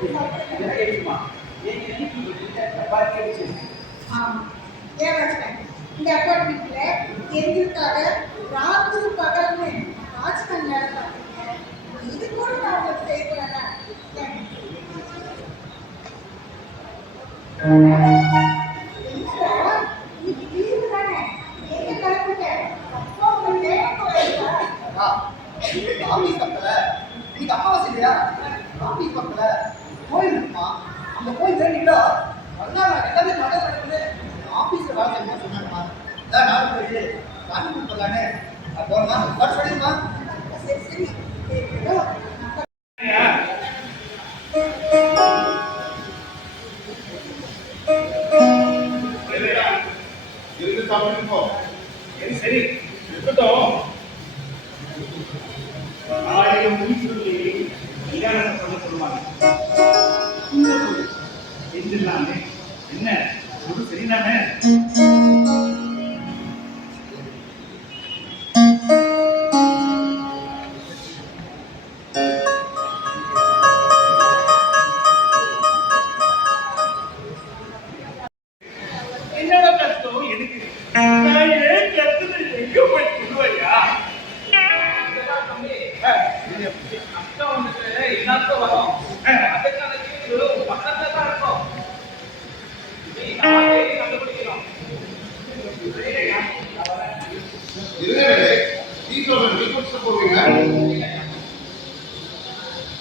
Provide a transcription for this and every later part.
இந்த அப்பார்ட்மெண்ட்ல எங்களுக்காக ராத்திரி பகல்னு வாட்ச்மேன் வேலை பார்த்தீங்க. இது கூட நான் உங்களுக்கு செய்யக்கூடாதா? இன்னைக்கு லீவு தானே, எங்க கிளம்பிட்ட? அப்பா உங்களுக்கு நேரம் போயிருக்கா? ஆபீஸ் பக்கத்துல இன்னைக்கு அமாவாசை இல்லையா? ஆபீஸ் பக்கத்துல கோயில் இருக்குமா? அந்த கோயில் வேண்டிட்டா எல்லாமே மழை நடக்குது. ஆபீஸ்ல வேலை செய்யணும் சொன்னாங்கம்மா. அதான் நானும் போய் காமி கொடுத்துடலான்னு போனோமா வர சொல்லிடுமா? சரி சரி சரி இருக்கட்டும். ஆயிரம் சொல்லி கல்யாணத்தை பண்ண சொல்லுவாங்க. செஞ்சிடலாமே, என்ன ஒரு சரிதானே? என்னோட கஷ்டம் எனக்கு நான் ஏன் கத்துது எங்க போய் சொல்லுவையா? கஷ்டம் வந்துட்டு எல்லாத்துக்கும் வரும். அதுக்கான தீர்வு பக்கத்துல தான் இருக்கும். கண்டுபிடிக்கணும்.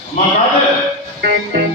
அம்மா காது